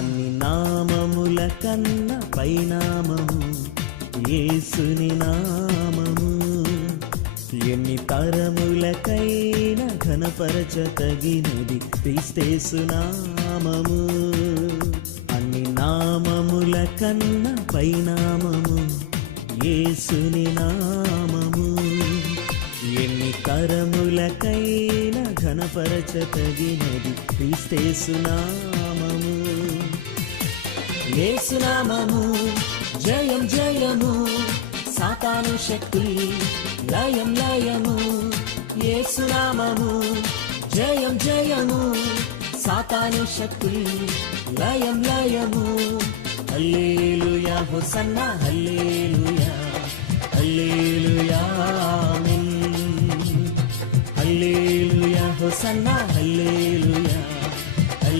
అన్ని నామముల కన్న పైనామము యేసుని నామము. ఎన్ని తరములకైనా ఘనపరచతగినది క్రీస్తేసు నామము. అన్ని నామముల కన్న పైనామము యేసుని నామము. ఎన్ని కరములకైనా ఘనపరచతగినది క్రీస్తేసు నామము. యేసు నామము జయం జయము, సాతాను శక్తి లయం లయము. యేసు నామము జయం జయము, సాతాను శక్తి లయం లయము. Hallelujah hosanna hallelujah hallelujah amen. Hallelujah hosanna హల్లెలూయా.